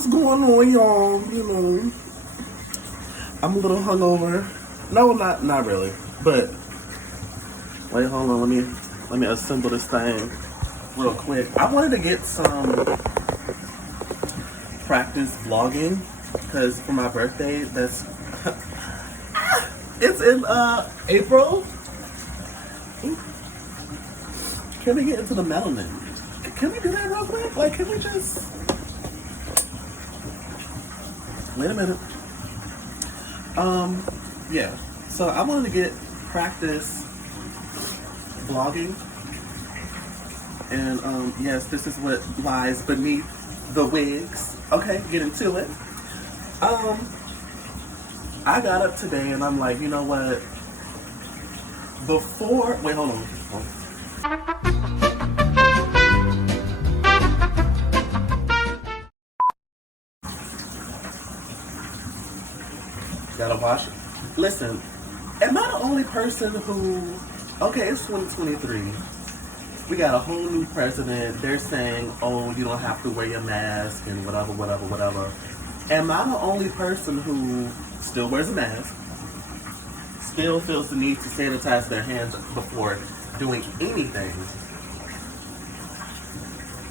what's going on, y'all? You know, I'm a little hungover. No, not really. But wait, hold on. Let me assemble this thing real quick. I wanted to get some practice vlogging because for my birthday, that's it's in April. Can we get into the melanin? Can we do that real quick? Like, can we just wait a minute? Yeah. So I wanted to get practice vlogging, and yes, this is what lies beneath the wigs. Okay, get into it. I got up today and I'm like, you know what? Before, wait, hold on. Gotta wash it. Listen, am I the only person who? Okay, it's 2023. We got a whole new president. They're saying, oh, you don't have to wear your mask and whatever, whatever, whatever. Am I the only person who still wears a mask, still feels the need to sanitize their hands before doing anything,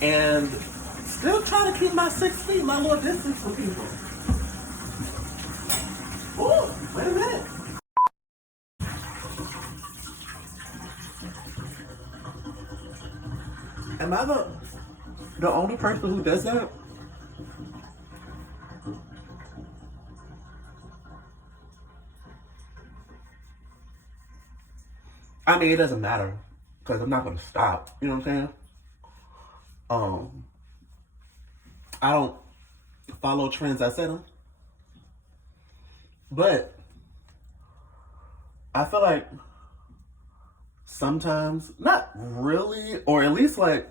and still trying to keep my 6 feet, my little distance from people? Oh, wait a minute. Am I the only person who does that? I mean, it doesn't matter because I'm not gonna stop. You know what I'm saying? Um, I don't follow trends. I set them, but I feel like sometimes, not really, or at least like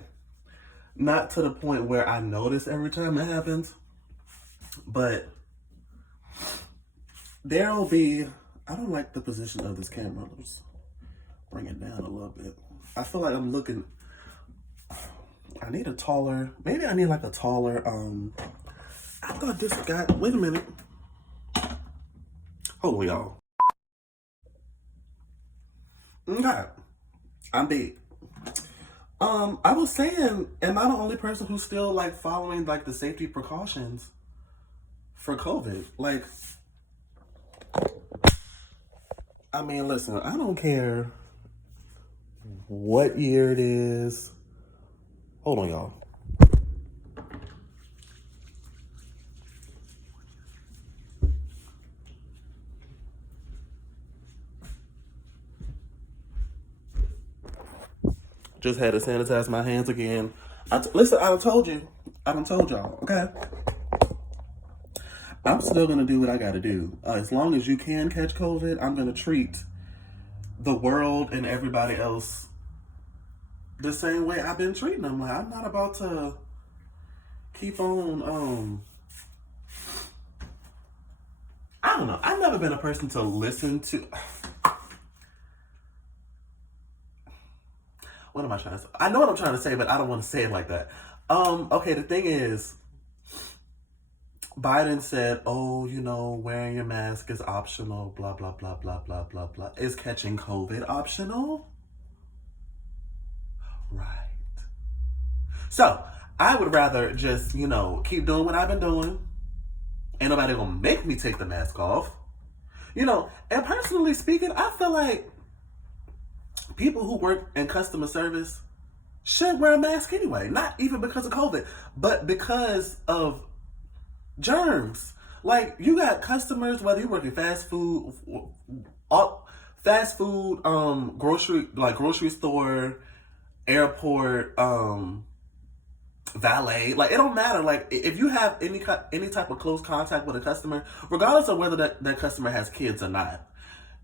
not to the point where I notice every time it happens, but there'll be. I don't like the position of this camera. Let's bring it down a little bit. I feel like I'm looking. I need a taller. Maybe I need like a taller. I thought this guy. Wait a minute. Hold on, y'all. Okay, I'm big. I was saying, am I the only person who's still like following like the safety precautions for COVID? Like, I mean, listen, I don't care what year it is. Hold on, y'all. Just had to sanitize my hands again. Listen, I done told you. I done told y'all, okay? I'm still gonna do what I gotta do. As long as you can catch COVID, I'm gonna treat the world and everybody else the same way I've been treating them. Like, I'm not about to keep on, I don't know. I've never been a person to listen to. What am I trying to say? I know what I'm trying to say, but I don't want to say it like that. Okay, the thing is, Biden said, oh, you know, wearing your mask is optional, blah, blah, blah, blah, blah, blah, blah. Is catching COVID optional? Right. So, I would rather just, you know, keep doing what I've been doing. Ain't nobody gonna make me take the mask off. You know, and personally speaking, I feel like people who work in customer service should wear a mask anyway. Not even because of COVID, but because of germs. Like, you got customers, whether you work in fast food, grocery store, airport, valet. Like, it don't matter. Like, if you have any type of close contact with a customer, regardless of whether that customer has kids or not,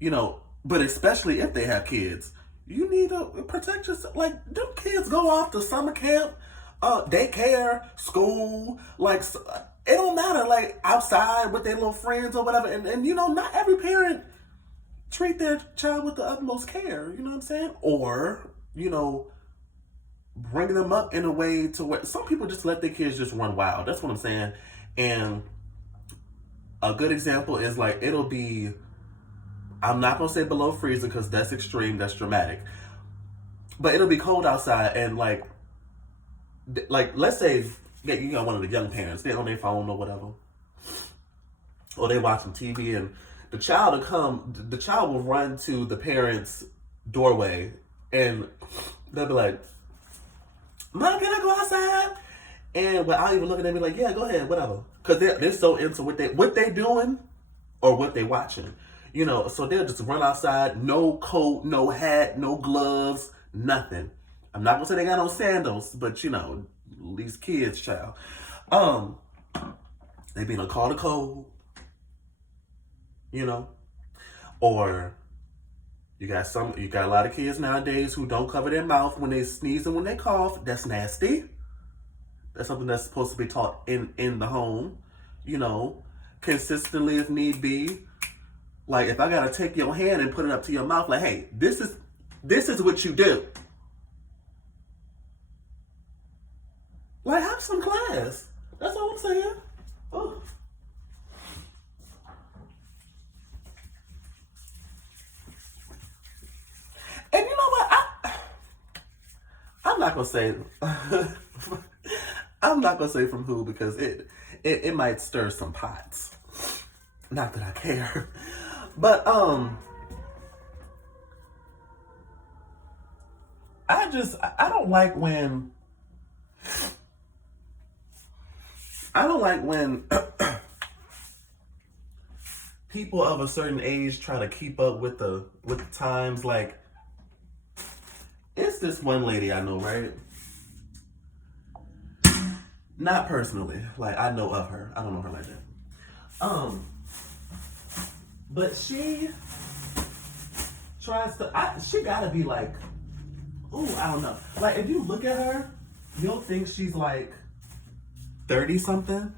you know, but especially if they have kids, you need to protect yourself. Like, them kids go off to summer camp, daycare, school, like, it don't matter, like, outside with their little friends or whatever. And you know, not every parent treat their child with the utmost care, you know what I'm saying? Or, you know, bring them up in a way to where some people just let their kids just run wild. That's what I'm saying. And a good example is like, it'll be, I'm not gonna say below freezing because that's extreme, that's dramatic. But it'll be cold outside, and like let's say, yeah, you got one of the young parents, they're on their phone or whatever, or they watching TV, and the child will run to the parents' doorway, and they'll be like, "Mom, can I go outside?" And without even looking at me, like, "Yeah, go ahead, whatever," because they're so into what they doing or what they watching, you know. So they'll just run outside, no coat, no hat, no gloves, nothing. I'm not gonna say they got no sandals, but you know, these kids, child, they be in a car to cold, you know, or you got a lot of kids nowadays who don't cover their mouth when they sneeze and when they cough. That's nasty. That's something that's supposed to be taught in the home, you know, consistently if need be. Like, if I gotta take your hand and put it up to your mouth, like, hey, this is what you do. Like, have some class. That's all I'm saying. Oh. And you know what? I'm not gonna say. I'm not gonna say from who, because it might stir some pots. Not that I care, but I don't like when people of a certain age try to keep up with the times. Like, it's this one lady I know, right? Not personally, like, I know of her. I don't know her like that. But she tries to. She gotta be like, ooh, I don't know. Like, if you look at her, you'll think she's like 30 something.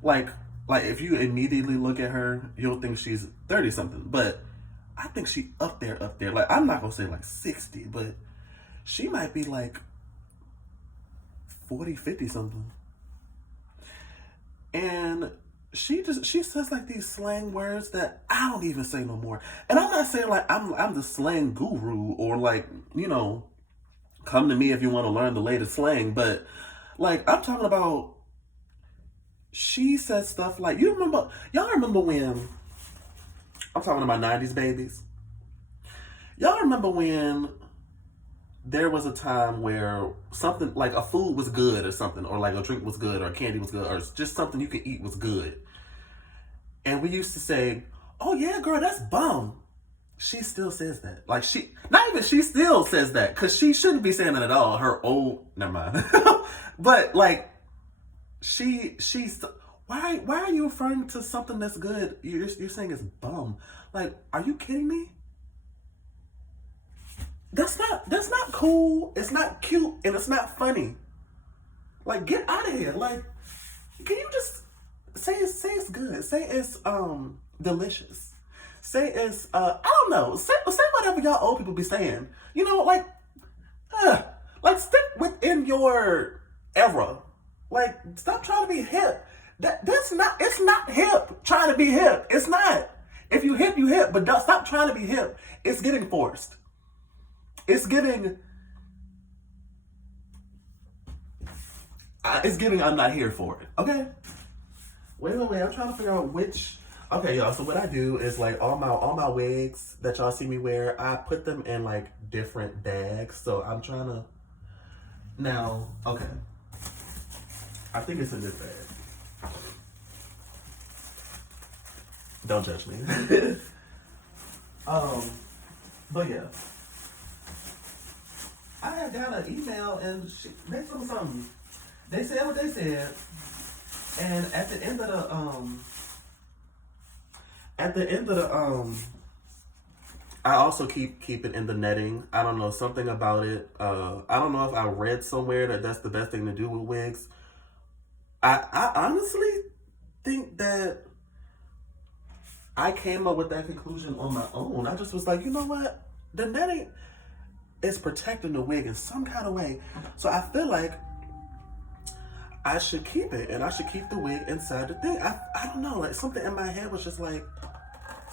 Like if you immediately look at her, you'll think she's 30 something. But I think she up there. Like, I'm not gonna say like 60, but she might be like 40, 50 something. And she says like these slang words that I don't even say no more. And I'm not saying like I'm the slang guru, or like, you know, come to me if you want to learn the latest slang, but like, I'm talking about, she says stuff like, y'all remember when, I'm talking about 90s babies. Y'all remember when there was a time where something like a food was good or something, or like a drink was good, or candy was good, or just something you could eat was good. And we used to say, "Oh yeah, girl, that's bomb." She still says that. Like, she still says that, because she shouldn't be saying that at all. Her old, never mind. But like, she's, why are you referring to something that's good? You're saying it's bum. Like, are you kidding me? That's not cool. It's not cute, and it's not funny. Like, get out of here. Like, can you just say it's good? Say it's delicious. Say it's I don't know. Say whatever y'all old people be saying. You know, like stick within your era. Like, stop trying to be hip. It's not hip trying to be hip. It's not. If you hip, you hip, but don't stop trying to be hip. It's getting forced. It's giving I'm not here for it. Okay? Wait. I'm trying to figure out which. Okay, y'all. So what I do is, like, all my wigs that y'all see me wear, I put them in like different bags. So I'm trying to now. Okay. I think it's in this bag. Don't judge me. But yeah. I had got an email, and they told me something. They said what they said, and at the end of the I also keep it in the netting. I don't know, something about it. I don't know if I read somewhere that that's the best thing to do with wigs. I honestly think that I came up with that conclusion on my own. I just was like, you know what? The netting is protecting the wig in some kind of way. So I feel like I should keep it, and I should keep the wig inside the thing. I don't know, like something in my head was just like,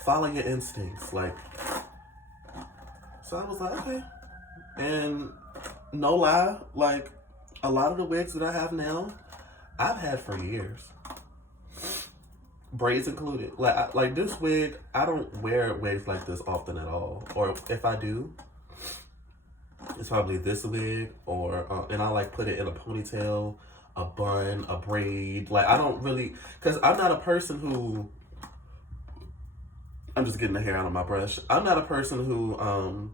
follow your instincts, like. So I was like, okay, and no lie, like a lot of the wigs that I have now, I've had for years, braids included. Like this wig, I don't wear wigs like this often at all, or if I do, it's probably this wig, or and I like put it in a ponytail, a bun, a braid. Like I don't really, cause I'm not a person who. I'm just getting the hair out of my brush. I'm not a person who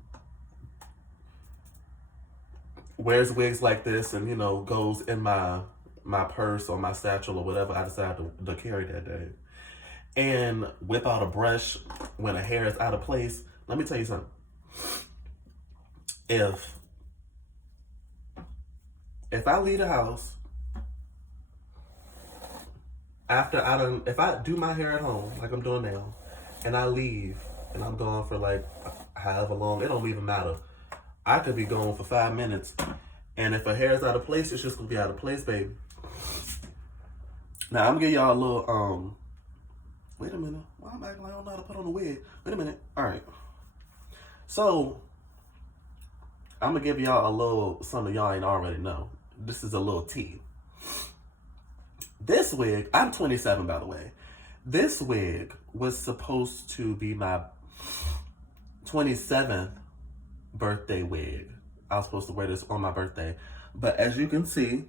wears wigs like this and goes in my purse or my satchel or whatever I decide to carry that day. And whip out a brush when a hair is out of place. Let me tell you something. If I leave the house if I do my hair at home like I'm doing now, and I leave and I'm gone for like however long, it don't even matter. I could be gone for 5 minutes, and if a hair is out of place, it's just gonna be out of place, baby. Now I'm gonna give y'all a little wait a minute. Why am I acting like I don't know how to put on a wig? Wait a minute. Alright. So I'm gonna give y'all a little something y'all ain't already know. This is a little tea. This wig, I'm 27 by the way. This wig was supposed to be my 27th birthday wig. I was supposed to wear this on my birthday. But as you can see,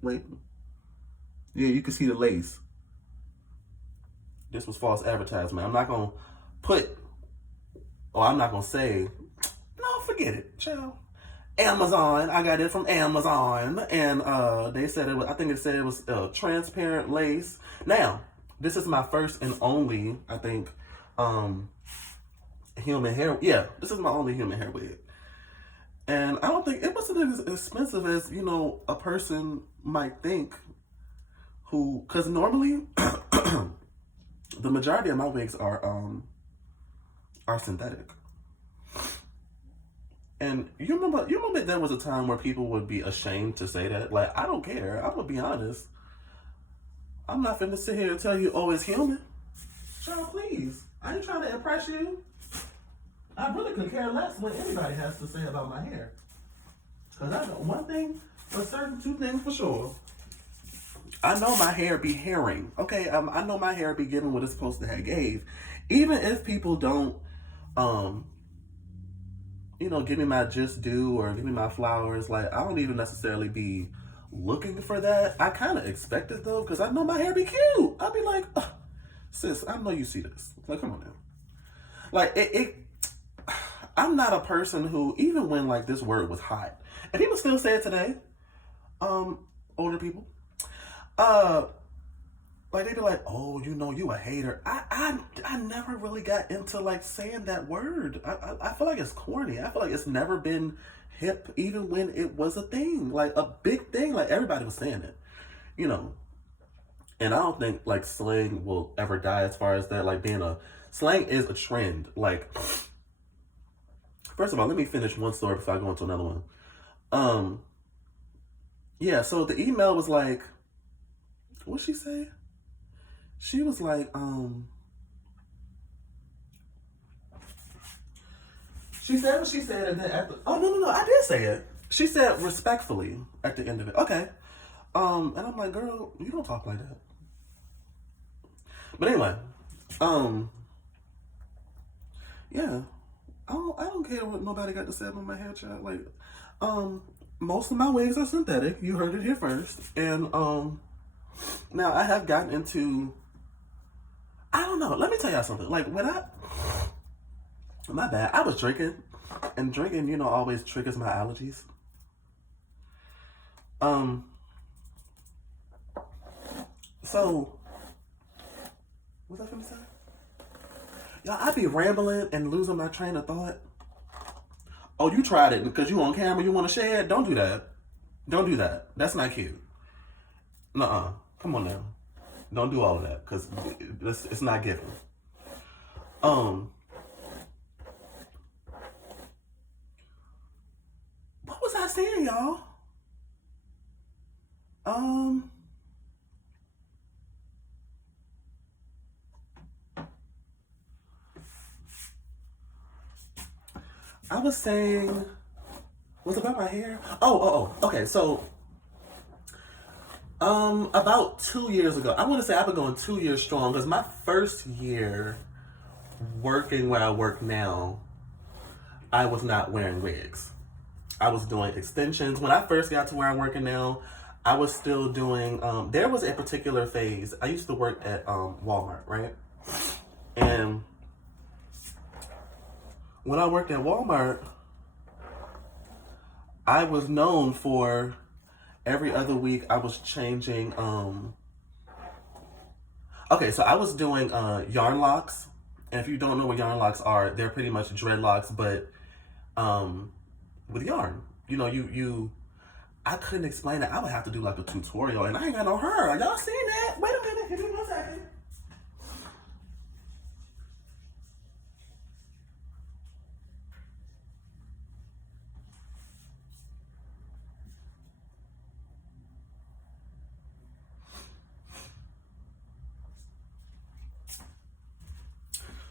wait. Yeah, you can see the lace. This was false advertisement. I'm not going to say, no, forget it, child. Amazon, I got it from Amazon, and they said it was, I think it said it was transparent lace. Now, this is my first and only, I think, human hair. Yeah, this is my only human hair wig. And I don't think, it wasn't as expensive as, a person might think because normally, the majority of my wigs are synthetic. And you remember there was a time where people would be ashamed to say that? Like, I don't care. I'm going to be honest. I'm not finna sit here and tell you, oh, it's human. Child, please. I ain't trying to impress you. I really could care less what anybody has to say about my hair. Because I know one thing for certain, two things for sure. I know my hair be hairing. Okay, I know my hair be giving what it's supposed to have gave. Even if people don't, give me my just due or give me my flowers. Like, I don't even necessarily be looking for that. I kind of expect it though, because I know my hair be cute. I'll be like, sis, I know you see this. Like, come on now. Like, I'm not a person who, even when like this word was hot, and people still say it today, older people, like they be like, oh, you a hater. I never really got into like saying that word. I feel like it's corny. I feel like it's never been hip, even when it was a thing, like a big thing, like everybody was saying it, and I don't think like slang will ever die as far as that, like slang is a trend. Like, first of all, let me finish one story before I go into another one. Yeah, so the email was like, what'd she say? She was like, she said what she said, and then no, I did say it. She said respectfully at the end of it. Okay. And I'm like, girl, you don't talk like that. But anyway, yeah. I don't care what nobody got to say about my hair, child. Like, most of my wigs are synthetic. You heard it here first. And now I have gotten into, I don't know. Let me tell y'all something. Like, my bad. I was drinking, and drinking, always triggers my allergies. So, what was I finna say? Y'all, I be rambling and losing my train of thought. Oh, you tried it because you on camera, you want to share it? Don't do that. Don't do that. That's not cute. Nuh-uh. Come on now. Don't do all of that because it's not given. What was I saying, y'all? Um, I was saying, was it about my hair? Okay. So, about 2 years ago, I want to say I've been going 2 years strong because my first year working where I work now, I was not wearing wigs. I was doing extensions. When I first got to where I'm working now, I was still doing, there was a particular phase. I used to work at Walmart, right? And when I worked at Walmart, I was known for every other week I was changing, okay, so I was doing yarn locks. And if you don't know what yarn locks are, they're pretty much dreadlocks, but with yarn. You know, I couldn't explain it. I would have to do like a tutorial, and I ain't got no hair. Y'all seen that? Wait a minute. Give me 1 second.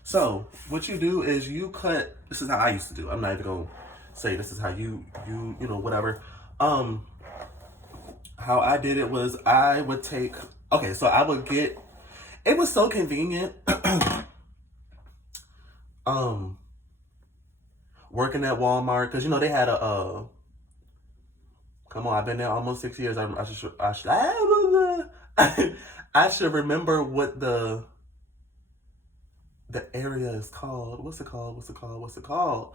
So what you do is you cut. This is how I used to do. I'm not even gonna say this is how you know whatever. How I did it was I would take. Okay, so I would get. It was so convenient. Working at Walmart because you know they had a. Come on, I've been there almost 6 years. I should remember what the area is called. What's it called? What's it called?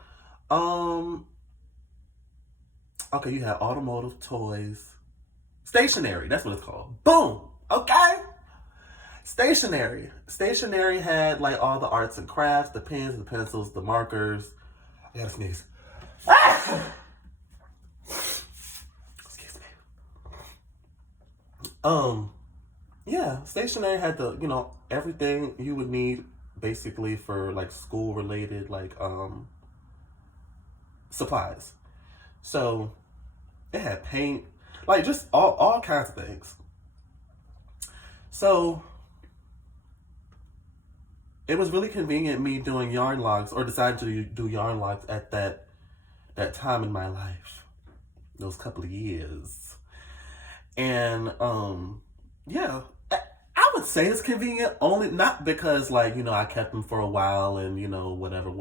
Um. Okay, you have automotive, toys, stationery. That's what it's called. Boom. Okay. Stationery. Stationery had like all the arts and crafts, the pens, the pencils, the markers. I gotta sneeze. Ah! Excuse me. Yeah, stationery had the, you know, everything you would need basically for like school related like supplies. So it had paint, like just all kinds of things. So it was really convenient me doing yarn locks or deciding to do yarn locks at that time in my life, those couple of years. And yeah, I would say it's convenient only not because like, you know, I kept them for a while and, you know, whatever,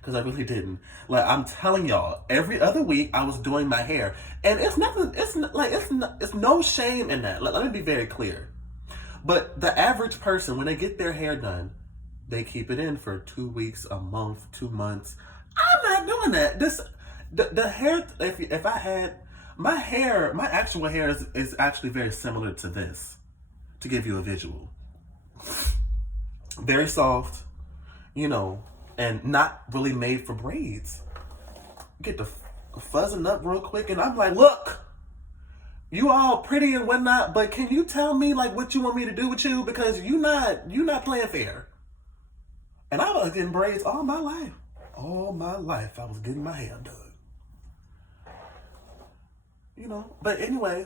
because I really didn't. Like I'm telling y'all, every other week I was doing my hair, and it's nothing. It's not, like it's no shame in that. Let me be very clear. But the average person, when they get their hair done, they keep it in for 2 weeks, a month, 2 months. I'm not doing that. The hair. If I had my hair, my actual hair is actually very similar to this. To give you a visual, very soft, you know, and not really made for braids. Get the fuzzing up real quick, and I'm like, look, you all pretty and whatnot, but can you tell me like what you want me to do with you, because you not playing fair. And I was getting braids all my life. All my life, I was getting my hair done. You know, but anyway,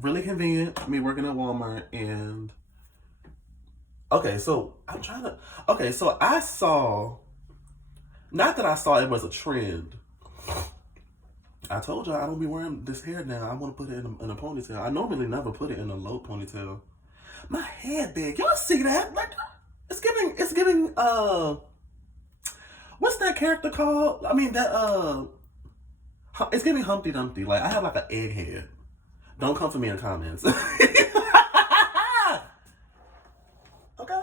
really convenient, me working at Walmart. And okay, so so I saw, not that I saw it was a trend. I told y'all I don't be wearing this hair now. I want to put it in a ponytail. I normally never put it in a low ponytail. My head big. Y'all see that? Like, it's giving, what's that character called? I mean, it's giving Humpty Dumpty. Like, I have like an egg head. Don't come for me in the comments. Okay?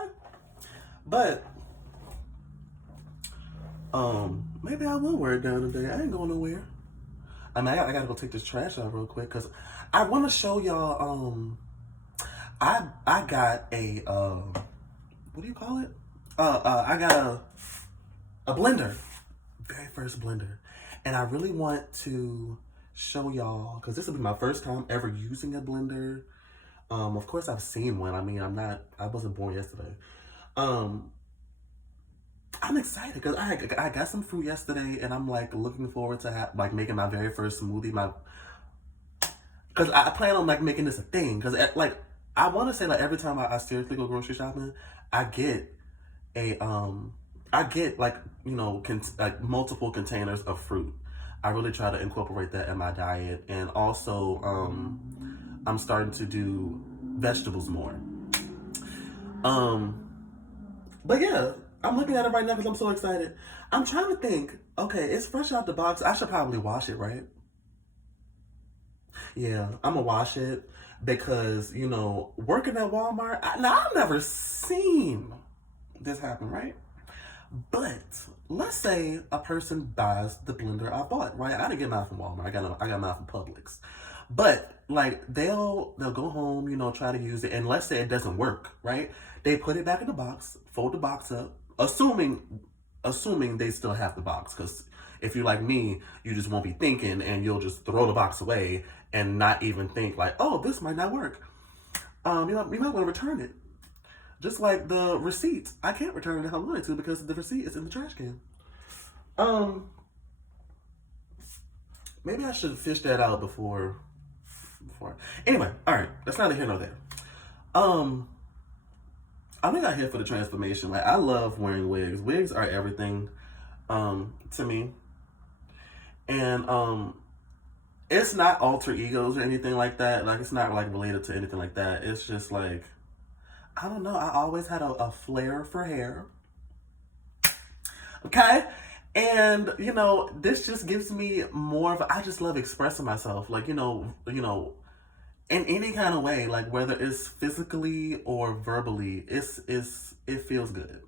But, maybe I will wear it down today. I ain't going nowhere. I mean, I gotta go take this trash out real quick because I want to show y'all. I got a what do you call it? I got a blender, very first blender, and I really want to show y'all because this will be my first time ever using a blender. Of course I've seen one. I mean, I wasn't born yesterday. I'm excited because I got some fruit yesterday, and I'm like looking forward to like making my very first smoothie. Cause I plan on like making this a thing. Cause like I want to say like every time I seriously go grocery shopping, I get a I get like like multiple containers of fruit. I really try to incorporate that in my diet, and also I'm starting to do vegetables more. Um, but yeah, I'm looking at it right now because I'm so excited. I'm trying to think. Okay, it's fresh out the box. I should probably wash it, right? Yeah, I'm gonna wash it because working at Walmart. Now I've never seen this happen, right? But let's say a person buys the blender I bought, right? I didn't get mine from Walmart. I got mine from Publix. But like they'll go home, try to use it, and let's say it doesn't work, right? They put it back in the box, fold the box up, assuming they still have the box, because if you're like me, you just won't be thinking and you'll just throw the box away and not even think like, oh, this might not work. You might want to return it. Just like the receipt, I can't return it if I'm going to because the receipt is in the trash can. Maybe I should fish that out before. Anyway, all right, that's neither here nor there. I think I'm here for the transformation. Like I love wearing wigs. Wigs are everything, to me. And it's not alter egos or anything like that. Like it's not like related to anything like that. It's just like, I don't know. I always had a flair for hair. Okay? And, this just gives me more of I just love expressing myself. Like, in any kind of way, like whether it's physically or verbally, it feels good.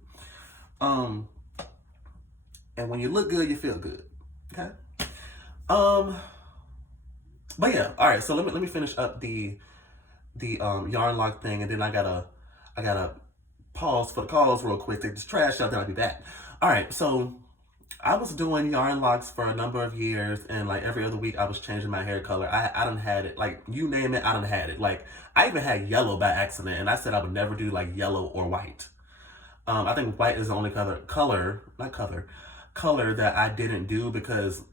And when you look good, you feel good. Okay? But yeah, all right, so let me finish up the yarn lock thing, and then I gotta pause for the calls real quick, take this trash out, then I'll be back. All right, so I was doing yarn locks for a number of years, and like every other week I was changing my hair color. I done had it, like you name it, I done had it. Like I even had yellow by accident, and I said I would never do like yellow or white. I think white is the only color that I didn't do because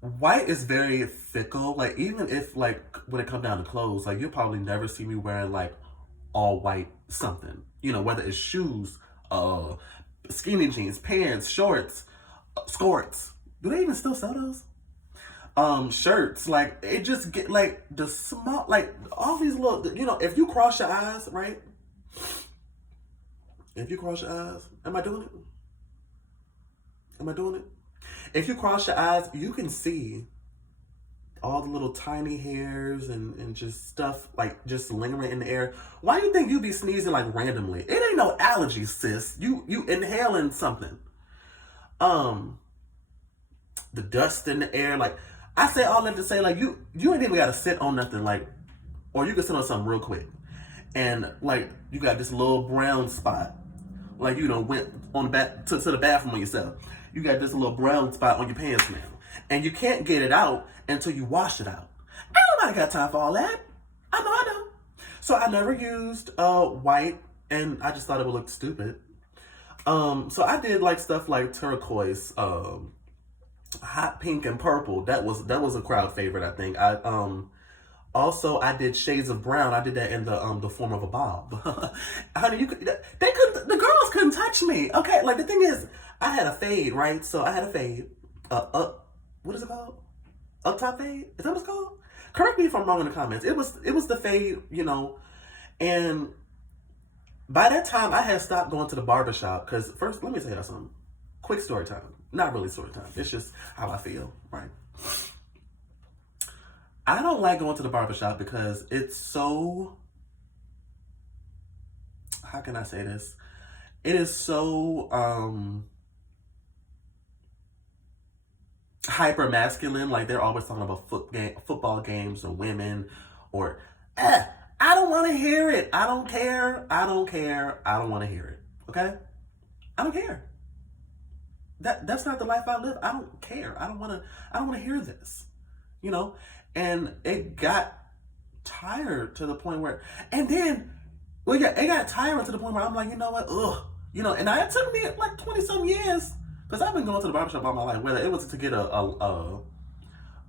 white is very fickle. Like even if like when it comes down to clothes, like you'll probably never see me wearing like all white something. Whether it's shoes, skinny jeans, pants, shorts, skirts. Do they even still sell those? Shirts. Like it just get like the small, like all these little. If you cross your eyes, right? If you cross your eyes, am I doing it? Am I doing it? If you cross your eyes, you can see all the little tiny hairs and just stuff like just lingering in the air. Why do you think you be sneezing like randomly? It ain't no allergy, sis. You inhaling something. The dust in the air. Like I say all that to say, like you ain't even gotta sit on nothing, like, or you can sit on something real quick, and like you got this little brown spot, like went on the back to the bathroom on yourself. You got this little brown spot on your pants now. And you can't get it out until you wash it out. Ain't nobody got time for all that. I know I don't. So I never used white, and I just thought it would look stupid. So I did like stuff like turquoise, hot pink, and purple. That was a crowd favorite, I think. Also I did shades of brown. I did that in the form of a bob. Honey, the girls couldn't touch me. Okay, like the thing is, I had a fade, right? So I had a fade. What is it called? Up top fade? Is that what it's called? Correct me if I'm wrong in the comments. It was the fade, and by that time I had stopped going to the barbershop because first, let me tell you something. Quick story time. Not really story time. It's just how I feel, right? I don't like going to the barbershop because it's so, how can I say this? It is so hyper masculine. Like they're always talking about football games or women or I don't want to hear it. I don't care. I don't want to hear it. Okay? I don't care. That's not the life I live. I don't care. I don't want to hear this. And it got tired to the point where, and then, well, yeah, it got tired to the point where I'm like, you know what, ugh. And it took me like 20 some years, because I've been going to the barbershop all my life, whether it was to get a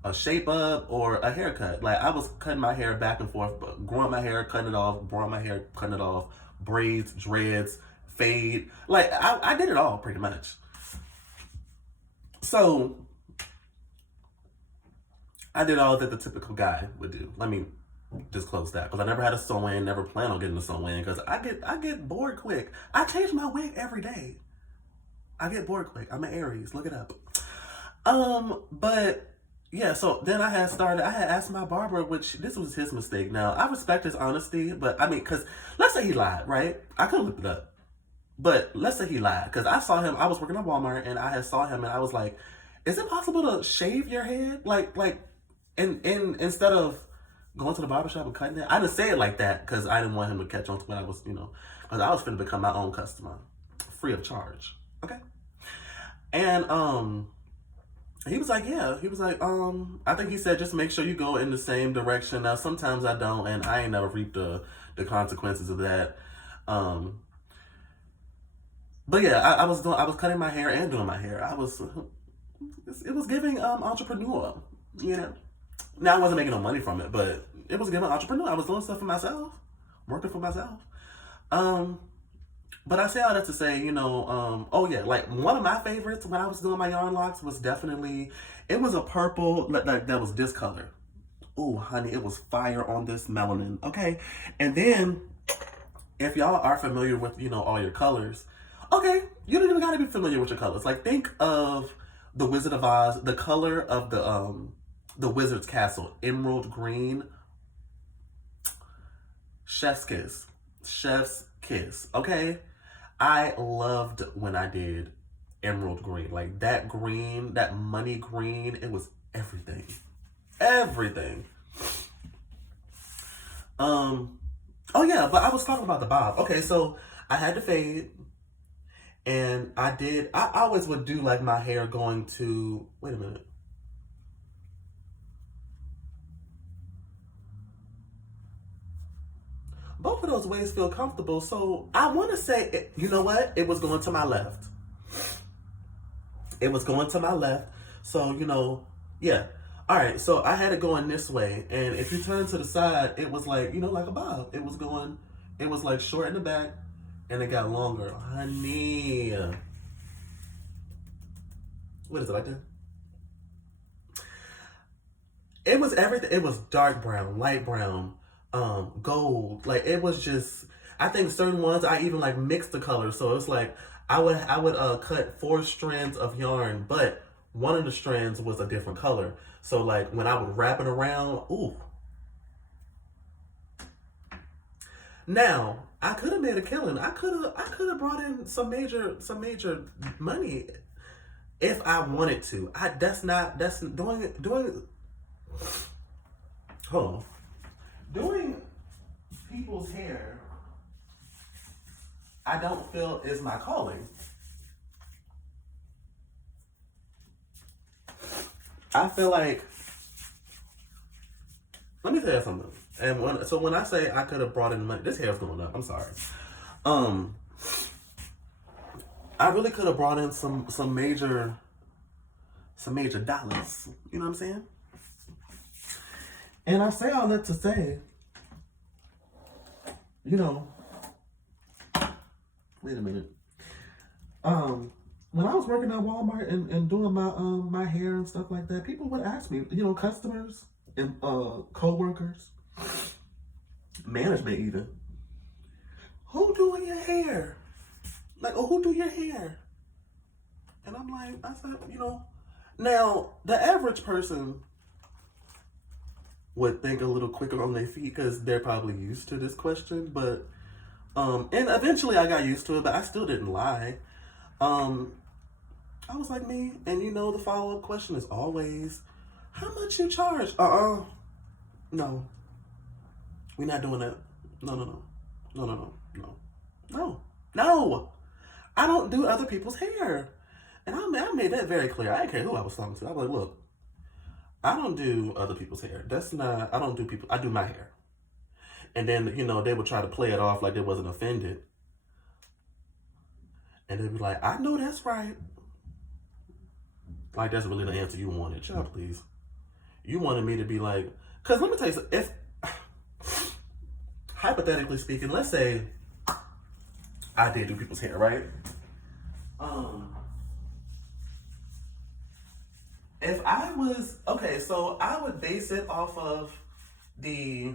a shape up or a haircut. Like I was cutting my hair back and forth, but growing my hair, cutting it off, growing my hair, cutting it off, braids, dreads, fade. Like I did it all pretty much. So I did all that the typical guy would do. Let me just close that because I never had a sew-in, never plan on getting a sew-in because I get bored quick. I change my wig every day. I get bored quick. I'm an Aries. Look it up. But yeah, so then I had asked my barber, which this was his mistake. Now, I respect his honesty, but I mean, because let's say he lied, right? I could have looked it up. But let's say he lied, because I saw him, I was working at Walmart, and I had saw him, and I was like, is it possible to shave your head? And instead of going to the barbershop and cutting it, I didn't say it like that, because I didn't want him to catch on to what I was, because I was finna become my own customer, free of charge, okay? And, he was like, yeah. He was like, I think he said just make sure you go in the same direction. Now, sometimes I don't, and I ain't never reaped the consequences of that. But yeah, I was cutting my hair and doing my hair. It was giving entrepreneur, Now I wasn't making no money from it, but it was giving entrepreneur. I was doing stuff for myself, working for myself. But I say all that to say, oh yeah, like one of my favorites when I was doing my yarn locks was definitely, it was a purple that was this color. Oh, honey, it was fire on this melanin, okay? And then, if y'all are familiar with, all your colors, okay, you don't even gotta be familiar with your colors. Like, think of the Wizard of Oz, the color of the Wizard's Castle, emerald green, chef's kiss. Chef's kiss, okay? I loved when I did emerald green. Like that green, that money green, it was everything. Everything. Oh yeah, but I was talking about the bob. Okay, so I had to fade. And I always would do like my hair going to, wait a minute. Both of those ways feel comfortable. So I want to say, you know what? It was going to my left. It was going to my left. So, yeah. All right. So I had it going this way. And if you turn to the side, it was like, like a bob. It was like short in the back and it got longer. Honey. What is it like that? It was everything. It was dark brown, light brown, gold. Like it was just, I think certain ones I even like mixed the colors. So it's like I would cut 4 strands of yarn, but one of the strands was a different color. So like when I would wrap it around, ooh. Now I could have made a killing. I could have brought in some major money if I wanted to. That's doing. Hold on. Doing people's hair, I don't feel is my calling. I feel like, let me tell you something. And when I say I could have brought in money, this hair's going up. I'm sorry. I really could have brought in some major dollars. You know what I'm saying? And I say all that to say, wait a minute. When I was working at Walmart and doing my hair and stuff like that, people would ask me, customers and co-workers, management even, who doing your hair? Like, oh, who do your hair? And I'm like, I said, now the average person would think a little quicker on their feet because they're probably used to this question, but and eventually I got used to it, but I still didn't lie. I was like, me, and the follow-up question is always, how much you charge? No. We're not doing that. No. I don't do other people's hair. And I made that very clear. I didn't care who I was talking to. I was like, look, I don't do other people's hair. I don't do people, I do my hair. And then, they would try to play it off like they wasn't offended. And they'd be like, I know that's right. Like, that's really the answer you wanted. Child, please. You wanted me to be like, because let me tell you something. If, hypothetically speaking, let's say I did do people's hair, right? If I was, okay, so I would base it off of the,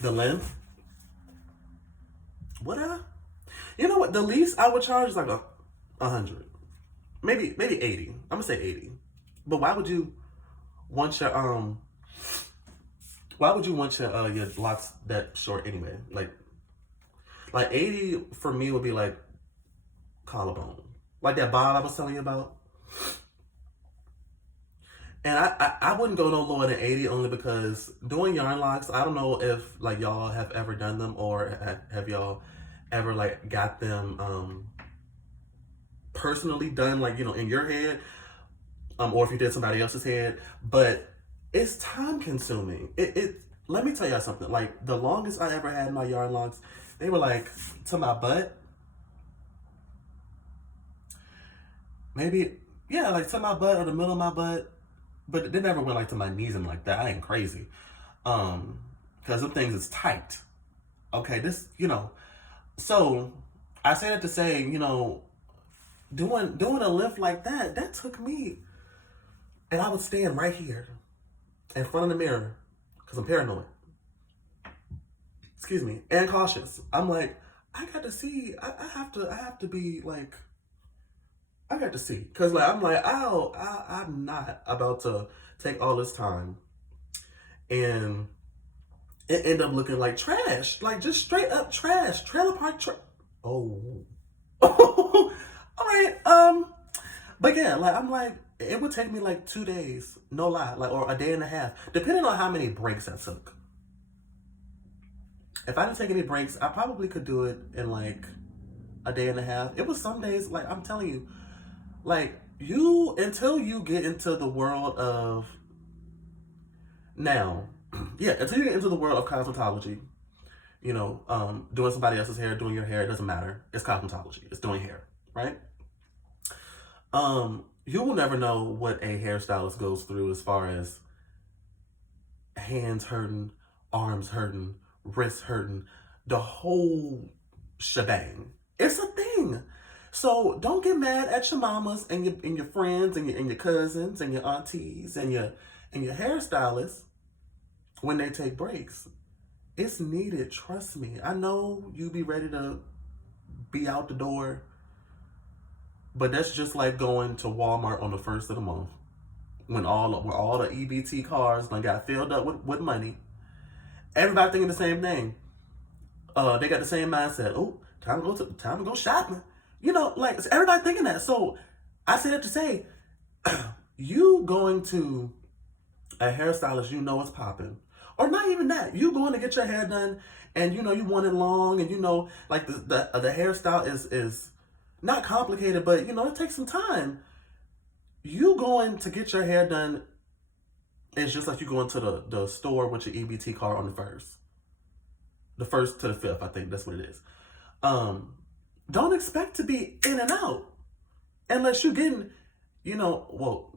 the length. Would I? You know what? The least I would charge is like 100, maybe 80. I'm gonna say 80. But why would you want your your locks that short anyway? Like 80 for me would be like collarbone, like that bob I was telling you about. And I wouldn't go no lower than 80 only because doing yarn locks, I don't know if like y'all have ever done them or have y'all ever like got them personally done, like, you know, in your head, or if you did somebody else's head, but it's time consuming. Let me tell y'all something. Like the longest I ever had my yarn locks, they were like to my butt. Maybe, yeah, like to my butt or the middle of my butt. But they never went like to my knees and like that. I ain't crazy. Because them things is tight. Okay, this, you know. So I say that to say, you know, doing a lift like that took me. And I was staying right here in front of the mirror because I'm paranoid. Excuse me, and cautious. I'm like, I got to see. I have to be like, I got to see, because like I'm like, I'm not about to take all this time and it end up looking like trash, like just straight up trash, trailer park trash. Oh, all right. But yeah, like I'm like, it would take me like 2 days, no lie, like, or a day and a half, depending on how many breaks I took. If I didn't take any breaks, I probably could do it in like a day and a half. It was some days, like I'm telling you, like until you get into the world of now, yeah, until you get into the world of cosmetology, you know, doing somebody else's hair, doing your hair, it doesn't matter. It's cosmetology. It's doing hair, right? You will never know what a hairstylist goes through as far as hands hurting, arms hurting, wrists hurting, the whole shebang. It's a thing. So don't get mad at your mamas and your friends and your cousins and your aunties and your hairstylists when they take breaks. It's needed, trust me. I know you be ready to be out the door, but that's just like going to Walmart on the 1st of the month when all the EBT cars done got filled up with money. Everybody thinking the same thing. They got the same mindset. Oh, time to go shopping. You know, like everybody thinking that. So I say that to say, you going to a hairstylist, you know it's popping, or not even that. You going to get your hair done, and you know you want it long, and you know like the hairstyle is not complicated, but you know it takes some time. You going to get your hair done is just like you going to the store with your EBT card on the 1st to the 5th. I think that's what it is. Don't expect to be in and out unless you're getting, you know, well,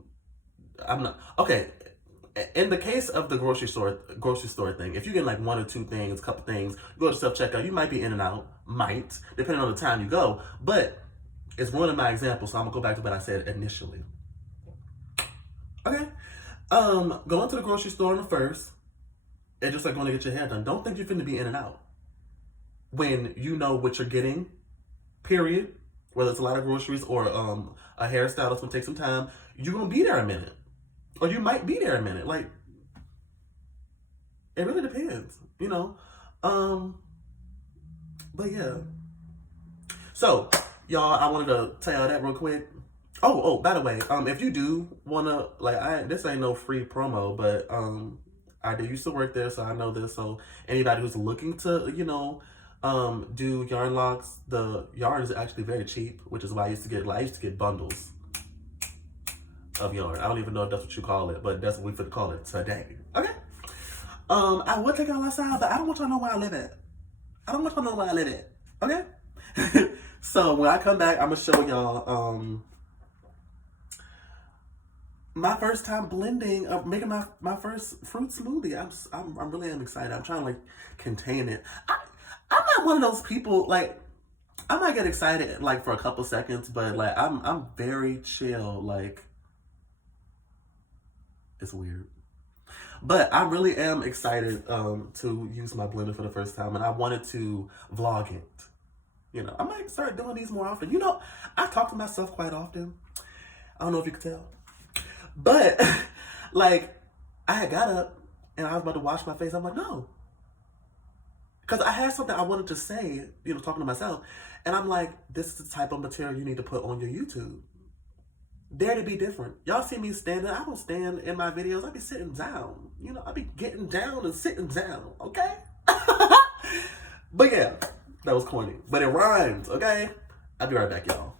I'm not, okay. In the case of the grocery store thing, if you get like 1 or 2 things, couple things, go to self-checkout, you might be in and out, depending on the time you go, but it's one of my examples, so I'm gonna go back to what I said initially. Okay, going to the grocery store on the 1st, it's just like going to get your hair done. Don't think you're finna be in and out when you know what you're getting, period. Whether it's a lot of groceries or a hairstylist will take some time, you're gonna be there a minute. Or you might be there a minute. Like, it really depends, you know? But yeah. So, y'all, I wanted to tell y'all that real quick. Oh, by the way, if you do wanna, like, this ain't no free promo, but I did used to work there, so I know this. So anybody who's looking to, you know, do yarn locks, the yarn is actually very cheap, which is why I used to get bundles of yarn. I don't even know if that's what you call it, but that's what we finna call it today. Okay? I would take y'all outside, but I don't want y'all to know where I live at. Okay? So when I come back, I'm gonna show y'all my first time blending, making my first fruit smoothie. I'm really am excited. I'm trying to like contain it. I'm not one of those people like I might get excited like for a couple seconds, but like I'm very chill. Like it's weird. But I really am excited to use my blender for the first time, and I wanted to vlog it. You know, I might start doing these more often. You know, I talk to myself quite often. I don't know if you can tell. But, like, I had got up, and I was about to wash my face. I'm like, no. Because I had something I wanted to say, you know, talking to myself. And I'm like, this is the type of material you need to put on your YouTube. Dare to be different. Y'all see me standing. I don't stand in my videos. I be sitting down. You know, I be getting down and sitting down. Okay? But yeah, that was corny. But it rhymes. Okay? I'll be right back, y'all.